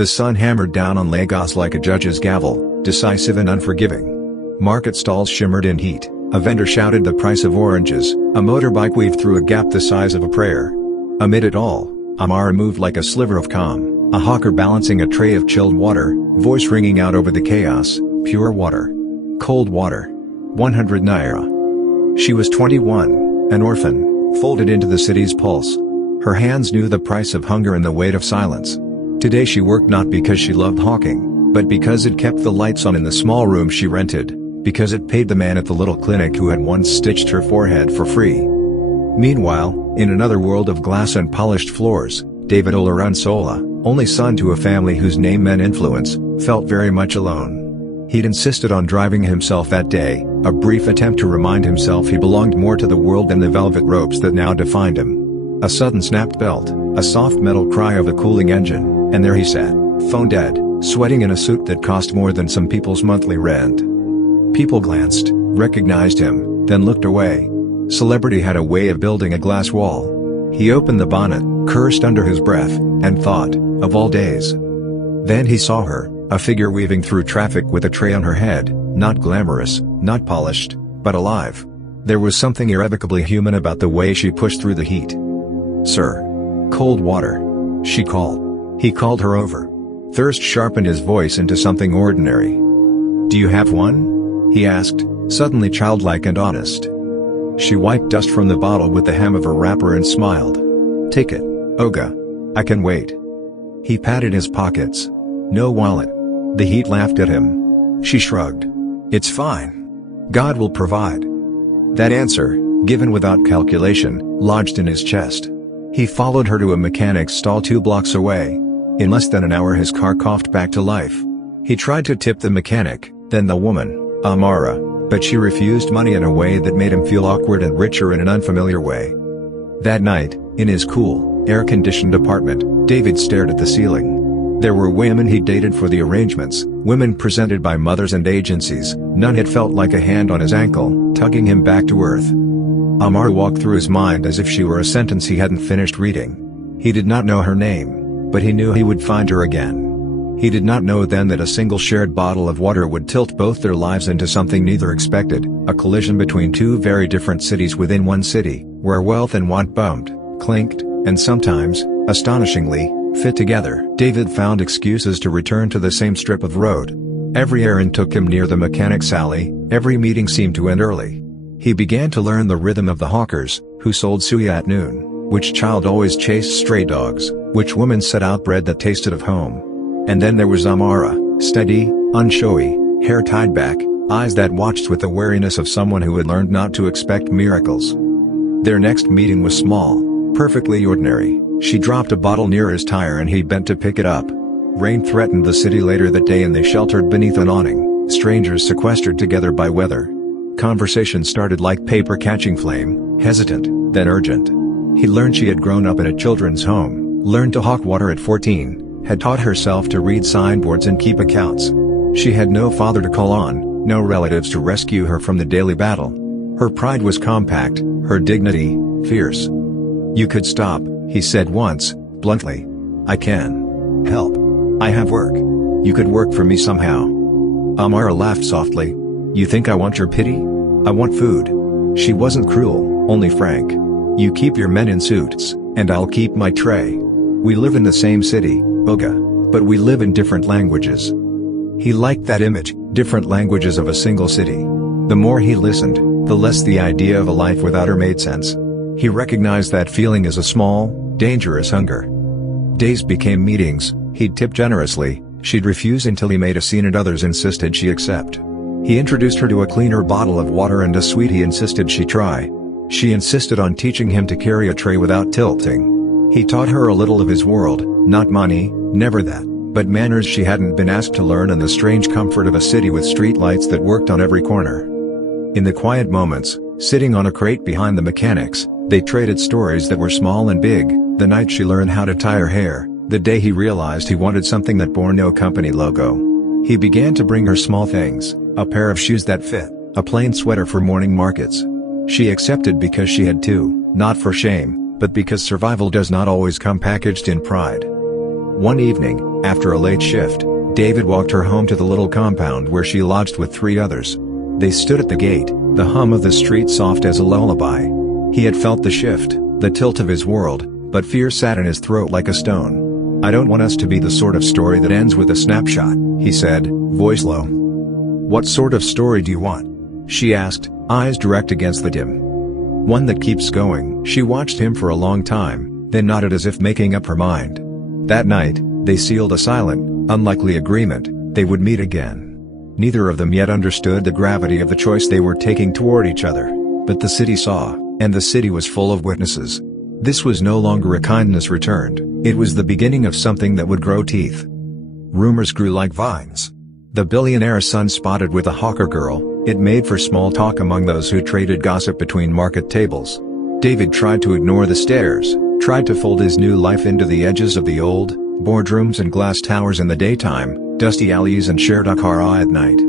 The sun hammered down on Lagos like a judge's gavel, decisive and unforgiving. Market stalls shimmered in heat, a vendor shouted the price of oranges, a motorbike weaved through a gap the size of a prayer. Amid it all, Amara moved like a sliver of calm, a hawker balancing a tray of chilled water, voice ringing out over the chaos, pure water. Cold water. 100 naira. She was 21, an orphan, folded into the city's pulse. Her hands knew the price of hunger and the weight of silence. Today she worked not because she loved hawking, but because it kept the lights on in the small room she rented, because it paid the man at the little clinic who had once stitched her forehead for free. Meanwhile, in another world of glass and polished floors, David Olaransola, only son to a family whose name meant influence, felt very much alone. He'd insisted on driving himself that day, a brief attempt to remind himself he belonged more to the world than the velvet ropes that now defined him. A sudden snapped belt, a soft metal cry of a cooling engine, and there he sat, phone dead, sweating in a suit that cost more than some people's monthly rent. People glanced, recognized him, then looked away. Celebrity had a way of building a glass wall. He opened the bonnet, cursed under his breath, and thought, of all days. Then he saw her, a figure weaving through traffic with a tray on her head, not glamorous, not polished, but alive. There was something irrevocably human about the way she pushed through the heat. "Sir." "Cold water," she called. He called her over. Thirst sharpened his voice into something ordinary. "Do you have one?" he asked, suddenly childlike and honest. She wiped dust from the bottle with the hem of her wrapper and smiled. "Take it, Oga. I can wait." He patted his pockets. "No wallet." The heat laughed at him. She shrugged. "It's fine. God will provide." That answer, given without calculation, lodged in his chest. He followed her to a mechanic's stall 2 blocks away. In less than an hour his car coughed back to life. He tried to tip the mechanic, then the woman, Amara, but she refused money in a way that made him feel awkward and richer in an unfamiliar way. That night, in his cool, air-conditioned apartment, David stared at the ceiling. There were women he'd dated for the arrangements, women presented by mothers and agencies, none had felt like a hand on his ankle, tugging him back to earth. Amara walked through his mind as if she were a sentence he hadn't finished reading. He did not know her name, but he knew he would find her again. He did not know then that a single shared bottle of water would tilt both their lives into something neither expected, a collision between 2 very different cities within one city, where wealth and want bumped, clinked, and sometimes, astonishingly, fit together. David found excuses to return to the same strip of road. Every errand took him near the mechanic's alley, every meeting seemed to end early. He began to learn the rhythm of the hawkers, who sold suya at noon, which child always chased stray dogs, which woman set out bread that tasted of home. And then there was Amara, steady, unshowy, hair tied back, eyes that watched with the wariness of someone who had learned not to expect miracles. Their next meeting was small, perfectly ordinary. She dropped a bottle near his tire and he bent to pick it up. Rain threatened the city later that day and they sheltered beneath an awning, strangers sequestered together by weather. Conversation started like paper catching flame, hesitant, then urgent. He learned she had grown up in a children's home, learned to hawk water at 14, had taught herself to read signboards and keep accounts. She had no father to call on, no relatives to rescue her from the daily battle. Her pride was compact, her dignity, fierce. "You could stop," he said once, bluntly. "I can help. I have work. You could work for me somehow." Amara laughed softly. "You think I want your pity? I want food." She wasn't cruel, only frank. "You keep your men in suits, and I'll keep my tray. We live in the same city, Oga, but we live in different languages." He liked that image, different languages of a single city. The more he listened, the less the idea of a life without her made sense. He recognized that feeling as a small, dangerous hunger. Days became meetings, he'd tip generously, she'd refuse until he made a scene and others insisted she accept. He introduced her to a cleaner bottle of water and a sweet he insisted she try. She insisted on teaching him to carry a tray without tilting. He taught her a little of his world, not money, never that, but manners she hadn't been asked to learn and the strange comfort of a city with streetlights that worked on every corner. In the quiet moments, sitting on a crate behind the mechanics, they traded stories that were small and big, the night she learned how to tie her hair, the day he realized he wanted something that bore no company logo. He began to bring her small things, a pair of shoes that fit, a plain sweater for morning markets. She accepted because she had to, not for shame, but because survival does not always come packaged in pride. One evening, after a late shift, David walked her home to the little compound where she lodged with 3 others. They stood at the gate, the hum of the street soft as a lullaby. He had felt the shift, the tilt of his world, but fear sat in his throat like a stone. "I don't want us to be the sort of story that ends with a snapshot," he said, voice low. "What sort of story do you want?" she asked, eyes direct against the dim. "One that keeps going." She watched him for a long time, then nodded as if making up her mind. That night, they sealed a silent, unlikely agreement: they would meet again. Neither of them yet understood the gravity of the choice they were taking toward each other, but the city saw, and the city was full of witnesses. This was no longer a kindness returned, it was the beginning of something that would grow teeth. Rumors grew like vines. The billionaire's son spotted with a hawker girl, it made for small talk among those who traded gossip between market tables. David tried to ignore the stares, tried to fold his new life into the edges of the old, boardrooms and glass towers in the daytime, dusty alleys and shared akara at night.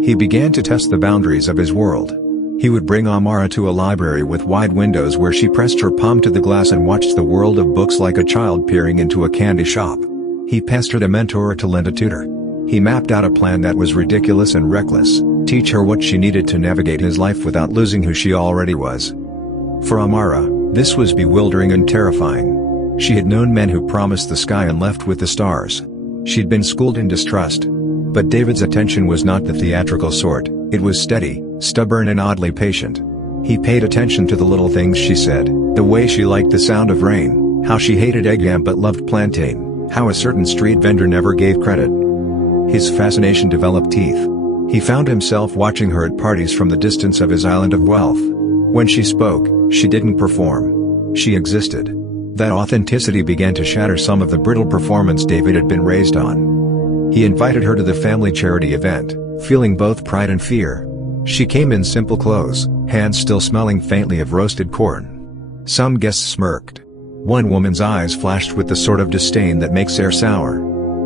He began to test the boundaries of his world. He would bring Amara to a library with wide windows where she pressed her palm to the glass and watched the world of books like a child peering into a candy shop. He pestered a mentor to lend a tutor. He mapped out a plan that was ridiculous and reckless, teach her what she needed to navigate his life without losing who she already was. For Amara, this was bewildering and terrifying. She had known men who promised the sky and left with the stars. She'd been schooled in distrust. But David's attention was not the theatrical sort, it was steady, stubborn and oddly patient. He paid attention to the little things she said, the way she liked the sound of rain, how she hated egg yam but loved plantain, how a certain street vendor never gave credit. His fascination developed teeth. He found himself watching her at parties from the distance of his island of wealth. When she spoke, she didn't perform. She existed. That authenticity began to shatter some of the brittle performance David had been raised on. He invited her to the family charity event, feeling both pride and fear. She came in simple clothes, hands still smelling faintly of roasted corn. Some guests smirked. One woman's eyes flashed with the sort of disdain that makes air sour.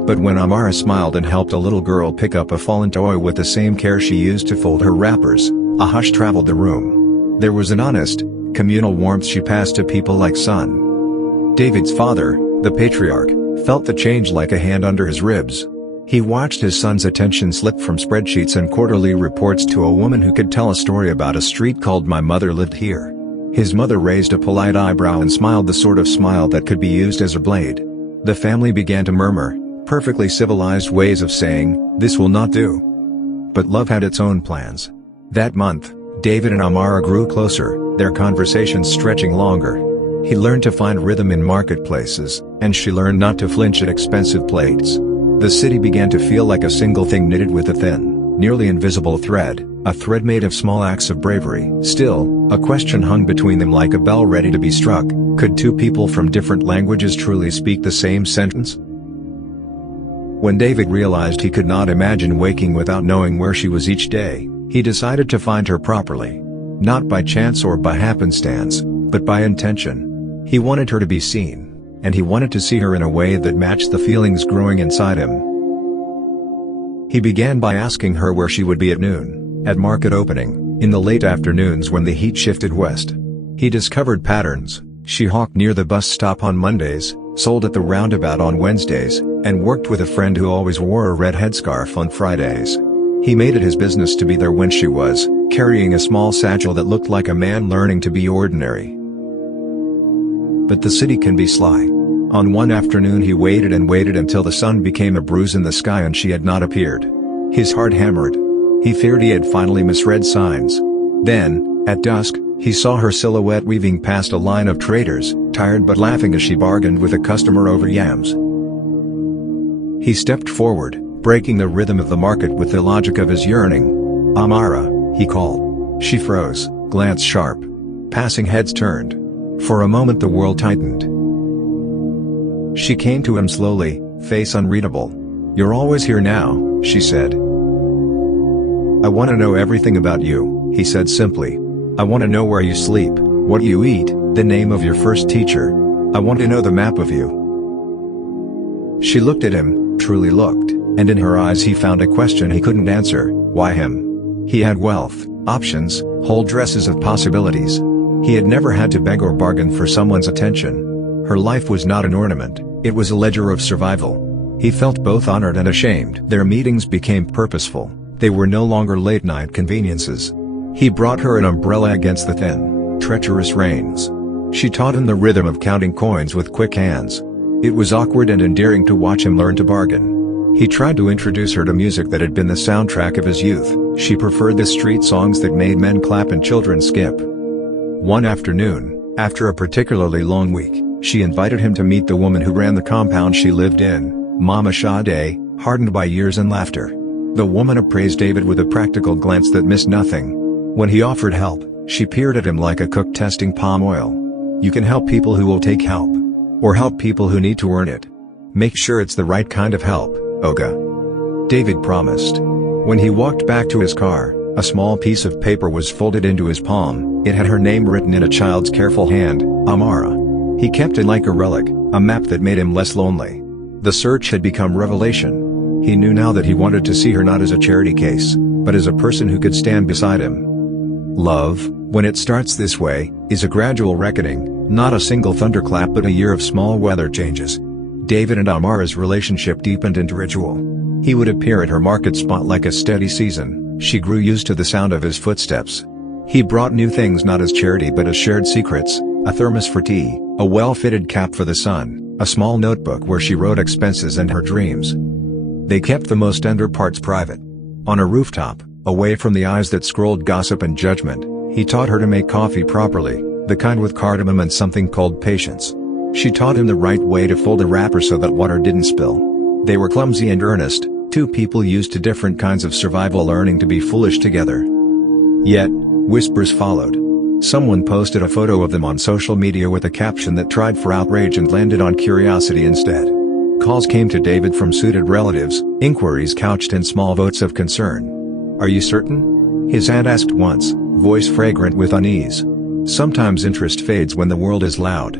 But when Amara smiled and helped a little girl pick up a fallen toy with the same care she used to fold her wrappers, a hush traveled the room. There was an honest, communal warmth she passed to people like son. David's father, the patriarch, felt the change like a hand under his ribs. He watched his son's attention slip from spreadsheets and quarterly reports to a woman who could tell a story about a street called "My Mother Lived Here." His mother raised a polite eyebrow and smiled, the sort of smile that could be used as a blade. The family began to murmur, perfectly civilized ways of saying, "This will not do." But love had its own plans. That month, David and Amara grew closer, their conversations stretching longer. He learned to find rhythm in marketplaces, and she learned not to flinch at expensive plates. The city began to feel like a single thing knitted with a thin, nearly invisible thread, a thread made of small acts of bravery. Still, a question hung between them like a bell ready to be struck: could two people from different languages truly speak the same sentence? When David realized he could not imagine waking without knowing where she was each day, he decided to find her properly. Not by chance or by happenstance, but by intention. He wanted her to be seen, and he wanted to see her in a way that matched the feelings growing inside him. He began by asking her where she would be at noon, at market opening, in the late afternoons when the heat shifted west. He discovered patterns: she hawked near the bus stop on Mondays, sold at the roundabout on Wednesdays, and worked with a friend who always wore a red headscarf on Fridays. He made it his business to be there when she was, carrying a small satchel that looked like a man learning to be ordinary. But the city can be sly. On one afternoon he waited and waited until the sun became a bruise in the sky and she had not appeared. His heart hammered. He feared he had finally misread signs. Then, at dusk, he saw her silhouette weaving past a line of traders, tired but laughing as she bargained with a customer over yams. He stepped forward, breaking the rhythm of the market with the logic of his yearning. "Amara," he called. She froze, glance sharp. Passing heads turned. For a moment the world tightened. She came to him slowly, face unreadable. "You're always here now," she said. "I want to know everything about you," he said simply. "I want to know where you sleep, what you eat, the name of your first teacher. I want to know the map of you." She looked at him, truly looked, and in her eyes he found a question he couldn't answer: why him? He had wealth, options, whole dresses of possibilities. He had never had to beg or bargain for someone's attention. Her life was not an ornament, It was a ledger of survival. He felt both honored and ashamed. Their meetings became purposeful. They were no longer late-night conveniences. He brought her an umbrella against the thin, treacherous rains. She taught him the rhythm of counting coins with quick hands. It was awkward and endearing to watch him learn to bargain. He tried to introduce her to music that had been the soundtrack of his youth. She preferred the street songs that made men clap and children skip. One afternoon, after a particularly long week, she invited him to meet the woman who ran the compound she lived in, Mama Sade, hardened by years and laughter. The woman appraised David with a practical glance that missed nothing. When he offered help, she peered at him like a cook testing palm oil. You can help people who will take help. Or help people who need to earn it. Make sure it's the right kind of help, Oga. David promised. When he walked back to his car, a small piece of paper was folded into his palm. It had her name written in a child's careful hand, Amara. He kept it like a relic, a map that made him less lonely. The search had become revelation. He knew now that he wanted to see her not as a charity case, but as a person who could stand beside him. Love, when it starts this way, is a gradual reckoning, not a single thunderclap but a year of small weather changes. David and Amara's relationship deepened into ritual. He would appear at her market spot like a steady season. She grew used to the sound of his footsteps. He brought new things not as charity but as shared secrets, a thermos for tea, a well-fitted cap for the sun, a small notebook where she wrote expenses and her dreams. They kept the most tender parts private. On a rooftop, away from the eyes that scrolled gossip and judgment, he taught her to make coffee properly, the kind with cardamom and something called patience. She taught him the right way to fold a wrapper so that water didn't spill. They were clumsy and earnest, two people used to different kinds of survival learning to be foolish together. Yet, whispers followed. Someone posted a photo of them on social media with a caption that tried for outrage and landed on curiosity instead. Calls came to David from suited relatives, inquiries couched in small votes of concern. "Are you certain?" his aunt asked once, voice fragrant with unease. Sometimes interest fades when the world is loud.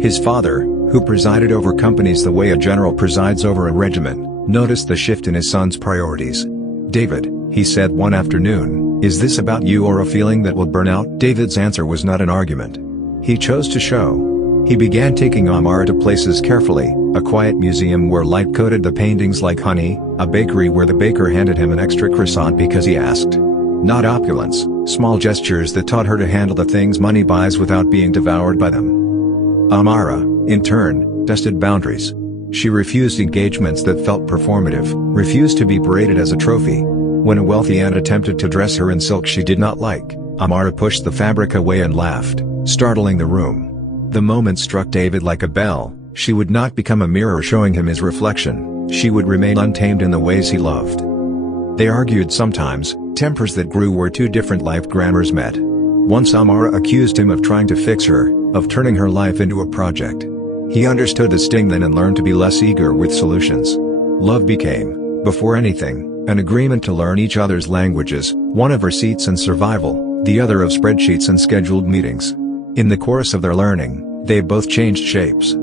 His father, who presided over companies the way a general presides over a regiment, noticed the shift in his son's priorities. "David," he said one afternoon, "is this about you or a feeling that will burn out?" David's answer was not an argument. He chose to show. He began taking Amara to places carefully, a quiet museum where light coated the paintings like honey, a bakery where the baker handed him an extra croissant because he asked. Not opulence, small gestures that taught her to handle the things money buys without being devoured by them. Amara, in turn, tested boundaries. She refused engagements that felt performative, refused to be paraded as a trophy. When a wealthy aunt attempted to dress her in silk she did not like, Amara pushed the fabric away and laughed, startling the room. The moment struck David like a bell. She would not become a mirror showing him his reflection, she would remain untamed in the ways he loved. They argued sometimes, tempers that grew where two different life grammars met. Once Amara accused him of trying to fix her, of turning her life into a project. He understood the sting then and learned to be less eager with solutions. Love became, before anything, an agreement to learn each other's languages, one of receipts and survival, the other of spreadsheets and scheduled meetings. In the course of their learning, they both changed shapes.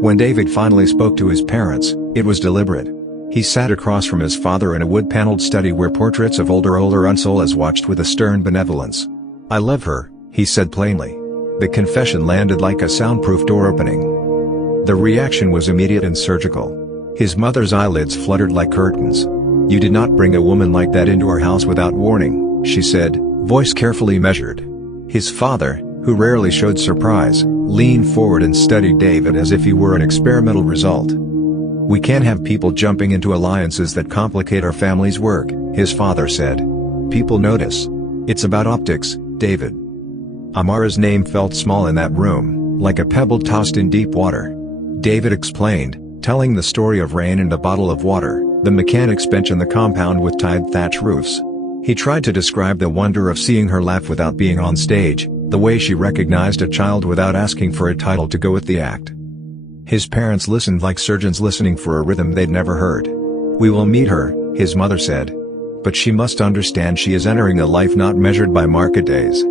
When David finally spoke to his parents, it was deliberate. He sat across from his father in a wood-paneled study where portraits of older Unsolas watched with a stern benevolence. "I love her," he said plainly. The confession landed like a soundproof door opening. The reaction was immediate and surgical. His mother's eyelids fluttered like curtains. "You did not bring a woman like that into our house without warning," she said, voice carefully measured. His father, who rarely showed surprise, leaned forward and studied David as if he were an experimental result. "We can't have people jumping into alliances that complicate our family's work," his father said. "People notice. It's about optics, David." Amara's name felt small in that room, like a pebble tossed in deep water. David explained, telling the story of rain and a bottle of water, the mechanics bench in the compound with tied thatch roofs. He tried to describe the wonder of seeing her laugh without being on stage, the way she recognized a child without asking for a title to go with the act. His parents listened like surgeons listening for a rhythm they'd never heard. "We will meet her," his mother said. "But she must understand she is entering a life not measured by market days."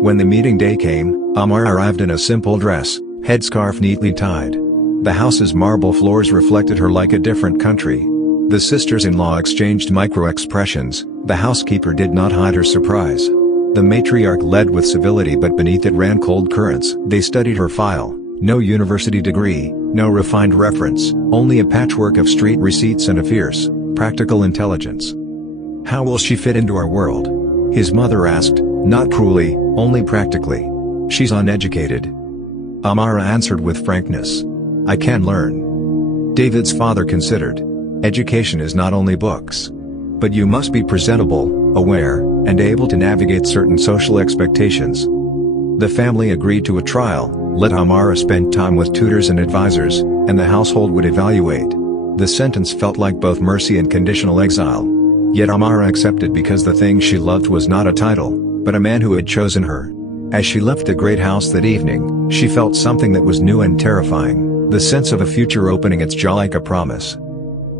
When the meeting day came, Amara arrived in a simple dress, headscarf neatly tied. The house's marble floors reflected her like a different country. The sisters-in-law exchanged micro-expressions, the housekeeper did not hide her surprise. The matriarch led with civility but beneath it ran cold currents. They studied her file, no university degree, No refined reference, only a patchwork of street receipts and a fierce, practical intelligence. How will she fit into our world? His mother asked, not cruelly, only practically. She's uneducated. Amara answered with frankness. I can learn. David's father considered. Education is not only books. But you must be presentable, aware, and able to navigate certain social expectations. The family agreed to a trial, let Amara spend time with tutors and advisors, and the household would evaluate. The sentence felt like both mercy and conditional exile. Yet Amara accepted because the thing she loved was not a title, but a man who had chosen her. As she left the great house that evening, she felt something that was new and terrifying, the sense of a future opening its jaw like a promise.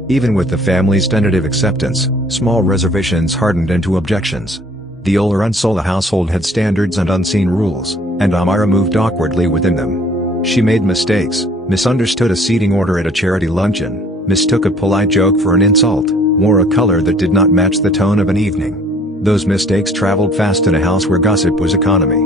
Even with the family's tentative acceptance, small reservations hardened into objections. The older Unsola household had standards and unseen rules, and Amara moved awkwardly within them. She made mistakes, misunderstood a seating order at a charity luncheon, mistook a polite joke for an insult, wore a color that did not match the tone of an evening. Those mistakes traveled fast in a house where gossip was economy.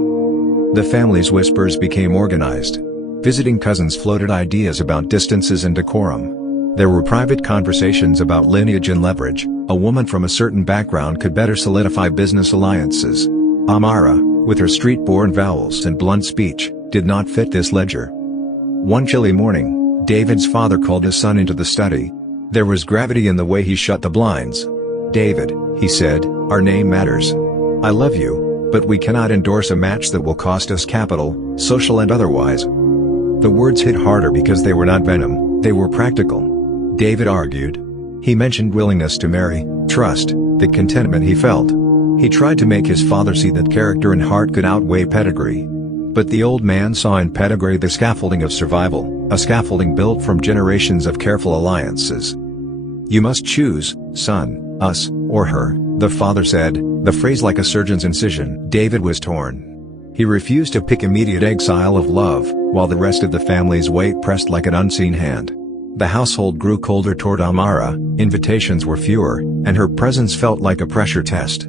The family's whispers became organized. Visiting cousins floated ideas about distances and decorum. There were private conversations about lineage and leverage. A woman from a certain background could better solidify business alliances. Amara, with her street-born vowels and blunt speech, did not fit this ledger. One chilly morning, David's father called his son into the study. There was gravity in the way he shut the blinds. David, he said, our name matters. I love you, but we cannot endorse a match that will cost us capital, social and otherwise. The words hit harder because they were not venom, they were practical. David argued. He mentioned willingness to marry, trust, the contentment he felt. He tried to make his father see that character and heart could outweigh pedigree. But the old man saw in pedigree the scaffolding of survival, a scaffolding built from generations of careful alliances. You must choose, son, us, or her, the father said, the phrase like a surgeon's incision. David was torn. He refused to pick immediate exile of love, while the rest of the family's weight pressed like an unseen hand. The household grew colder toward Amara, invitations were fewer, and her presence felt like a pressure test.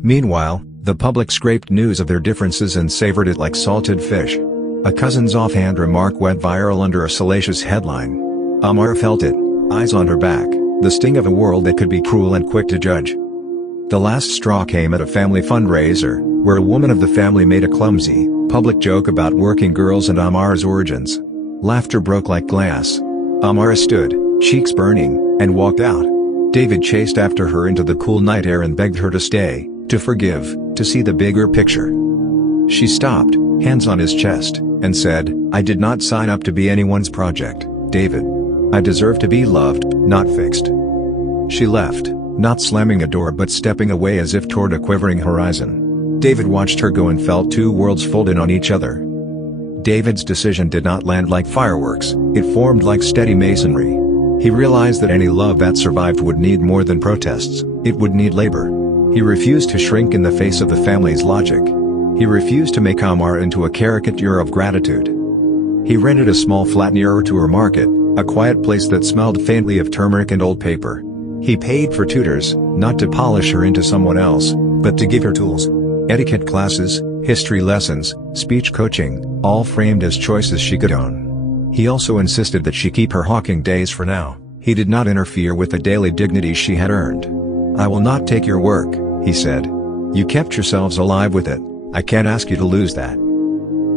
Meanwhile, the public scraped news of their differences and savored it like salted fish. A cousin's offhand remark went viral under a salacious headline. Amara felt it, eyes on her back, the sting of a world that could be cruel and quick to judge. The last straw came at a family fundraiser, where a woman of the family made a clumsy, public joke about working girls and Amara's origins. Laughter broke like glass. Amara stood, cheeks burning, and walked out. David chased after her into the cool night air and begged her to stay, to forgive, to see the bigger picture. She stopped, hands on his chest, and said, I did not sign up to be anyone's project, David. I deserve to be loved, not fixed. She left, not slamming a door but stepping away as if toward a quivering horizon. David watched her go and felt two worlds fold in on each other. David's decision did not land like fireworks, it formed like steady masonry. He realized that any love that survived would need more than protests, it would need labor. He refused to shrink in the face of the family's logic. He refused to make Amara into a caricature of gratitude. He rented a small flat nearer to her market, a quiet place that smelled faintly of turmeric and old paper. He paid for tutors, not to polish her into someone else, but to give her tools. Etiquette classes, history lessons, speech coaching, all framed as choices she could own. He also insisted that she keep her hawking days for now. He did not interfere with the daily dignity she had earned. I will not take your work, he said. You kept yourselves alive with it, I can't ask you to lose that.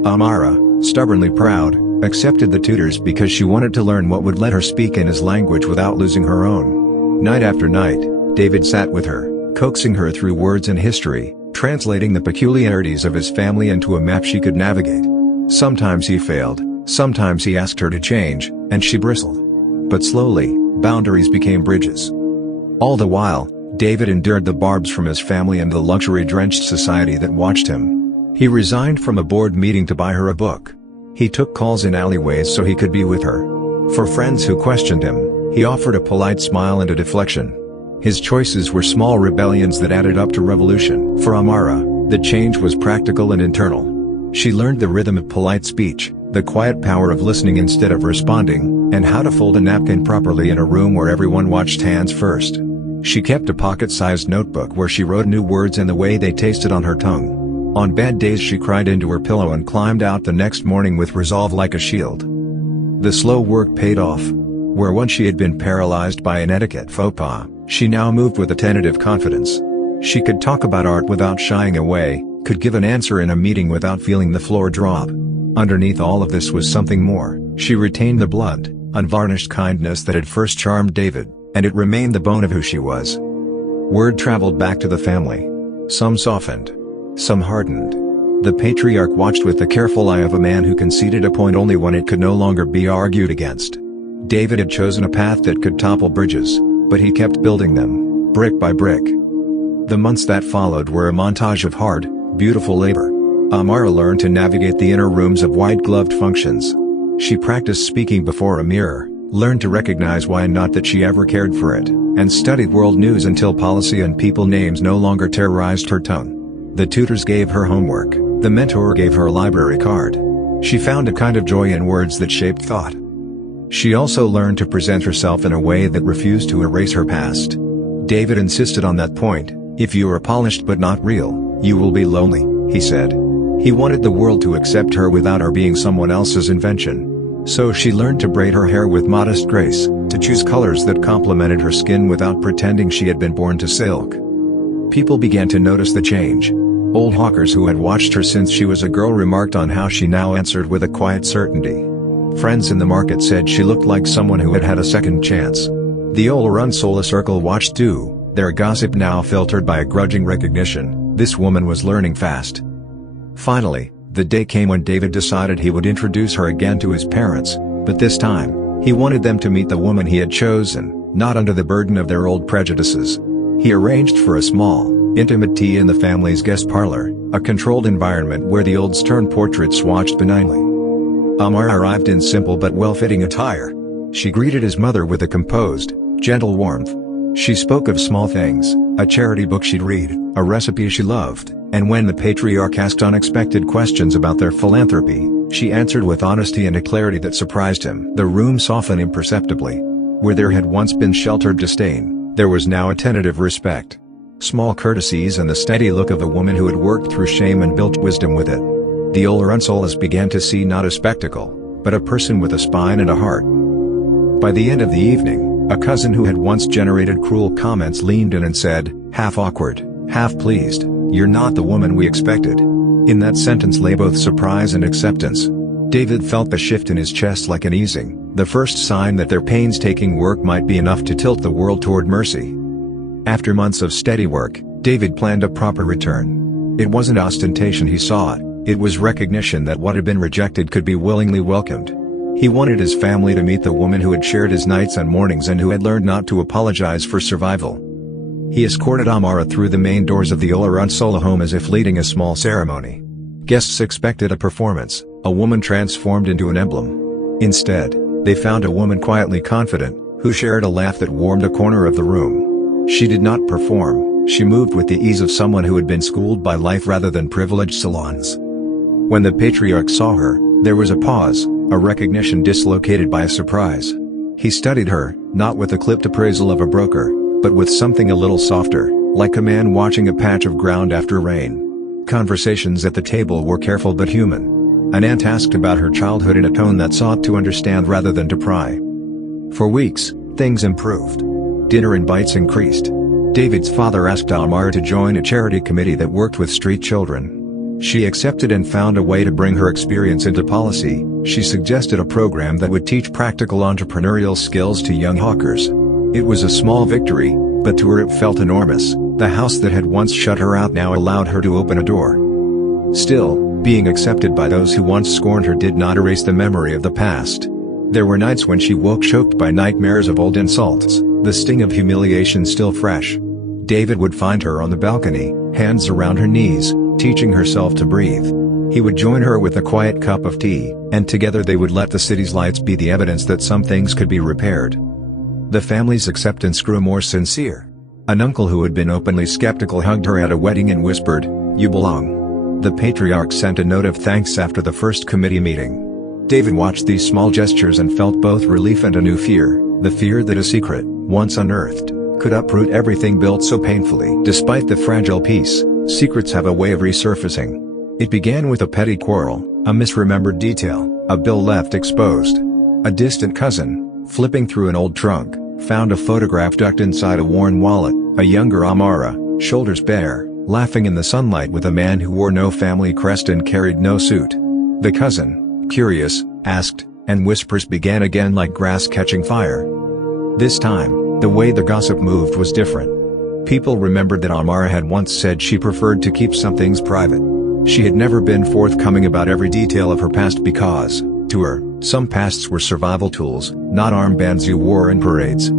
Amara, stubbornly proud, accepted the tutors because she wanted to learn what would let her speak in his language without losing her own. Night after night, David sat with her, coaxing her through words and history, translating the peculiarities of his family into a map she could navigate. Sometimes he failed, sometimes he asked her to change, and she bristled. But slowly, boundaries became bridges. All the while, David endured the barbs from his family and the luxury-drenched society that watched him. He resigned from a board meeting to buy her a book. He took calls in alleyways so he could be with her. For friends who questioned him, he offered a polite smile and a deflection. His choices were small rebellions that added up to revolution. For Amara, the change was practical and internal. She learned the rhythm of polite speech, the quiet power of listening instead of responding, and how to fold a napkin properly in a room where everyone watched hands first. She kept a pocket-sized notebook where she wrote new words in the way they tasted on her tongue. On bad days she cried into her pillow and climbed out the next morning with resolve like a shield. The slow work paid off. Where once she had been paralyzed by an etiquette faux pas, she now moved with a tentative confidence. She could talk about art without shying away, could give an answer in a meeting without feeling the floor drop. Underneath all of this was something more. She retained the blunt, unvarnished kindness that had first charmed David, and it remained the bone of who she was. Word traveled back to the family. Some softened. Some hardened. The patriarch watched with the careful eye of a man who conceded a point only when it could no longer be argued against. David had chosen a path that could topple bridges, but he kept building them, brick by brick. The months that followed were a montage of hard, beautiful labor. Amara learned to navigate the inner rooms of white-gloved functions. She practiced speaking before a mirror, learned to recognize why and not that she ever cared for it, and studied world news until policy and people names no longer terrorized her tongue. The tutors gave her homework, the mentor gave her a library card. She found a kind of joy in words that shaped thought. She also learned to present herself in a way that refused to erase her past. David insisted on that point. If you are polished but not real, you will be lonely, he said. He wanted the world to accept her without her being someone else's invention. So she learned to braid her hair with modest grace, to choose colors that complemented her skin without pretending she had been born to silk. People began to notice the change. Old hawkers who had watched her since she was a girl remarked on how she now answered with a quiet certainty. Friends in the market said she looked like someone who had had a second chance. The Ulleran circle watched too, their gossip now filtered by a grudging recognition. This woman was learning fast. Finally, the day came when David decided he would introduce her again to his parents, but this time, he wanted them to meet the woman he had chosen, not under the burden of their old prejudices. He arranged for a small, intimate tea in the family's guest parlor, a controlled environment where the old stern portraits watched benignly. Amara arrived in simple but well-fitting attire. She greeted his mother with a composed, gentle warmth. She spoke of small things, a charity book she'd read, a recipe she loved, and when the patriarch asked unexpected questions about their philanthropy, she answered with honesty and a clarity that surprised him. The room softened imperceptibly. Where there had once been sheltered disdain, there was now a tentative respect. Small courtesies and the steady look of a woman who had worked through shame and built wisdom with it. The Ulleran began to see not a spectacle, but a person with a spine and a heart. By the end of the evening, a cousin who had once generated cruel comments leaned in and said, half awkward, half pleased, "You're not the woman we expected." In that sentence lay both surprise and acceptance. David felt the shift in his chest like an easing, the first sign that their painstaking work might be enough to tilt the world toward mercy. After months of steady work, David planned a proper return. It wasn't ostentation he sought. It was recognition that what had been rejected could be willingly welcomed. He wanted his family to meet the woman who had shared his nights and mornings and who had learned not to apologize for survival. He escorted Amara through the main doors of the Ulleran home as if leading a small ceremony. Guests expected a performance, a woman transformed into an emblem. Instead, they found a woman quietly confident, who shared a laugh that warmed a corner of the room. She did not perform, she moved with the ease of someone who had been schooled by life rather than privileged salons. When the patriarch saw her, there was a pause, a recognition dislocated by a surprise. He studied her, not with the clipped appraisal of a broker, but with something a little softer, like a man watching a patch of ground after rain. Conversations at the table were careful but human. An aunt asked about her childhood in a tone that sought to understand rather than to pry. For weeks, things improved. Dinner invites increased. David's father asked Amara to join a charity committee that worked with street children. She accepted and found a way to bring her experience into policy. She suggested a program that would teach practical entrepreneurial skills to young hawkers. It was a small victory, but to her it felt enormous. The house that had once shut her out now allowed her to open a door. Still, being accepted by those who once scorned her did not erase the memory of the past. There were nights when she woke choked by nightmares of old insults, the sting of humiliation still fresh. David would find her on the balcony, hands around her knees, teaching herself to breathe. He would join her with a quiet cup of tea, and together they would let the city's lights be the evidence that some things could be repaired. The family's acceptance grew more sincere. An uncle who had been openly skeptical hugged her at a wedding and whispered, "You belong." The patriarch sent a note of thanks after the first committee meeting. David watched these small gestures and felt both relief and a new fear, the fear that a secret, once unearthed, could uproot everything built so painfully. Despite the fragile peace, secrets have a way of resurfacing. It began with a petty quarrel, a misremembered detail, a bill left exposed. A distant cousin, flipping through an old trunk, found a photograph tucked inside a worn wallet, a younger Amara, shoulders bare, laughing in the sunlight with a man who wore no family crest and carried no suit. The cousin, curious, asked, and whispers began again like grass catching fire. This time, the way the gossip moved was different. People remembered that Amara had once said she preferred to keep some things private. She had never been forthcoming about every detail of her past because, to her, some pasts were survival tools, not armbands you wore in parades.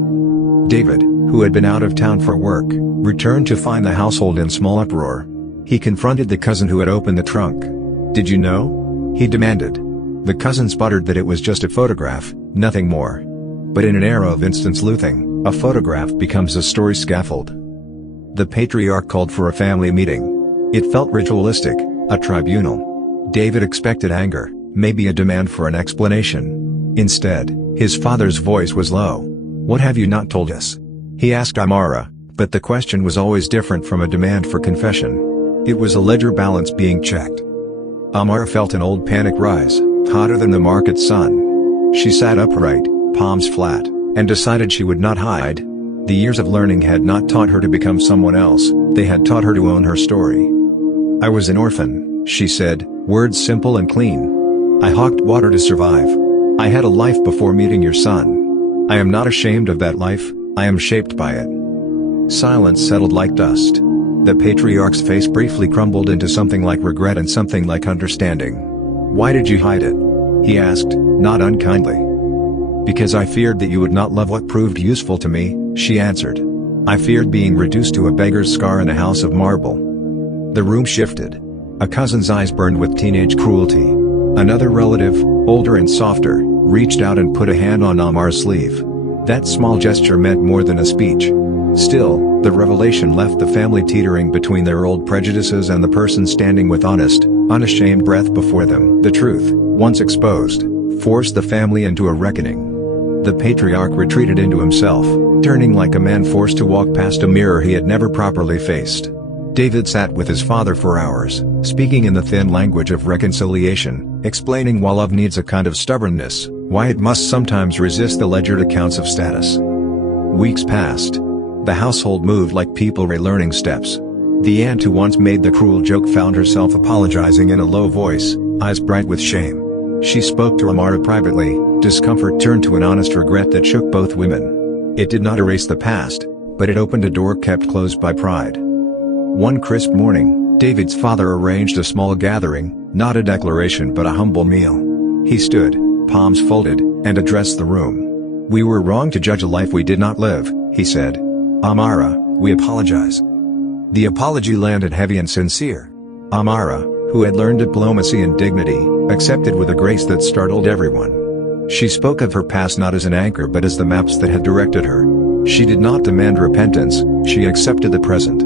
David, who had been out of town for work, returned to find the household in small uproar. He confronted the cousin who had opened the trunk. "Did you know?" he demanded. The cousin sputtered that it was just a photograph, nothing more. But in an era of instant sleuthing, a photograph becomes a story scaffold. The patriarch called for a family meeting. It felt ritualistic, a tribunal. David expected anger, maybe a demand for an explanation. Instead, his father's voice was low. "What have you not told us?" he asked Amara, but the question was always different from a demand for confession. It was a ledger balance being checked. Amara felt an old panic rise, hotter than the market sun. She sat upright, palms flat, and decided she would not hide. The years of learning had not taught her to become someone else, they had taught her to own her story. "I was an orphan," she said, words simple and clean. "I hawked water to survive. I had a life before meeting your son. I am not ashamed of that life, I am shaped by it." Silence settled like dust. The patriarch's face briefly crumbled into something like regret and something like understanding. "Why did you hide it?" he asked, not unkindly. "Because I feared that you would not love what proved useful to me," she answered. "I feared being reduced to a beggar's scar in a house of marble." The room shifted. A cousin's eyes burned with teenage cruelty. Another relative, older and softer, reached out and put a hand on Amar's sleeve. That small gesture meant more than a speech. Still, the revelation left the family teetering between their old prejudices and the person standing with honest, unashamed breath before them. The truth, once exposed, forced the family into a reckoning. The patriarch retreated into himself, turning like a man forced to walk past a mirror he had never properly faced. David sat with his father for hours, speaking in the thin language of reconciliation, explaining why love needs a kind of stubbornness, why it must sometimes resist the ledgered accounts of status. Weeks passed. The household moved like people relearning steps. The aunt who once made the cruel joke found herself apologizing in a low voice, eyes bright with shame. She spoke to Amara privately, discomfort turned to an honest regret that shook both women. It did not erase the past, but it opened a door kept closed by pride. One crisp morning, David's father arranged a small gathering, not a declaration but a humble meal. He stood, palms folded, and addressed the room. "We were wrong to judge a life we did not live," he said. "Amara, we apologize." The apology landed heavy and sincere. Amara, who had learned diplomacy and dignity, accepted with a grace that startled everyone. She spoke of her past not as an anchor but as the maps that had directed her. She did not demand repentance, she accepted the present.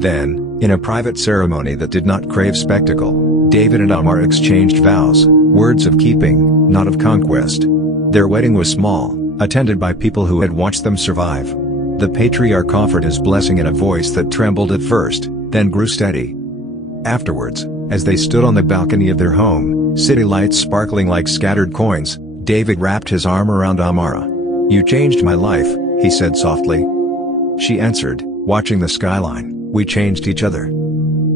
Then, in a private ceremony that did not crave spectacle, David and Amara exchanged vows, words of keeping, not of conquest. Their wedding was small, attended by people who had watched them survive. The patriarch offered his blessing in a voice that trembled at first, then grew steady. Afterwards, as they stood on the balcony of their home, city lights sparkling like scattered coins, David wrapped his arm around Amara. "You changed my life," he said softly. She answered, watching the skyline, "We changed each other."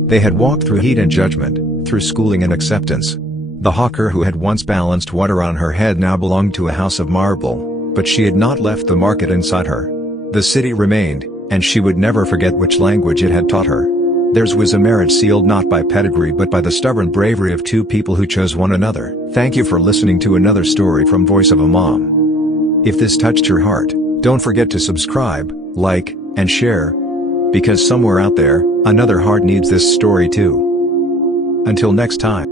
They had walked through heat and judgment, through schooling and acceptance. The hawker who had once balanced water on her head now belonged to a house of marble, but she had not left the market inside her. The city remained, and she would never forget which language it had taught her. Theirs was a marriage sealed not by pedigree but by the stubborn bravery of two people who chose one another. Thank you for listening to another story from Voice of a Mom. If this touched your heart, don't forget to subscribe, like, and share. Because somewhere out there, another heart needs this story too. Until next time.